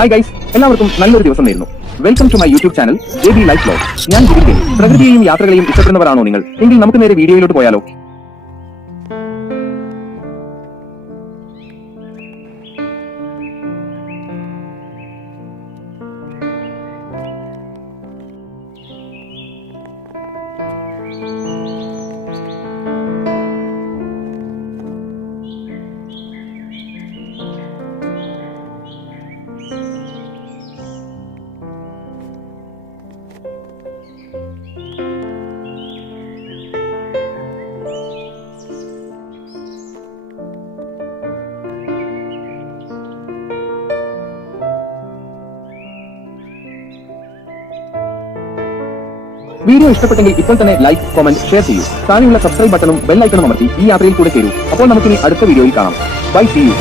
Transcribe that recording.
Hi guys, എല്ലാവർക്കും നല്ലൊരു ദിവസം നേരുന്നു. Welcome to my YouTube channel JB life vlog. ഞാൻ ജിതിൻ. പ്രകൃതിയെയും യാത്രകളെയും ഇഷ്ടപ്പെടുന്നവരാണോ നിങ്ങൾ? എങ്കിൽ നമുക്ക് നേരെ വീഡിയോയിലോട്ട് പോയാലോ. വീഡിയോ ഇഷ്ടപ്പെട്ടെങ്കിൽ ഇപ്പോൾ തന്നെ ലൈക്ക്, കമന്റ്, ഷെയർ ചെയ്യൂ. താഴെയുള്ള സബ്സ്ക്രൈബ് ബട്ടണും ബെൽ ഐക്കണും അമർത്തി ഈ യാത്രയിൽ കൂടെ ചേരൂ. അപ്പോൾ നമുക്കിനി അടുത്ത വീഡിയോയിൽ കാണാം. Bye, see U.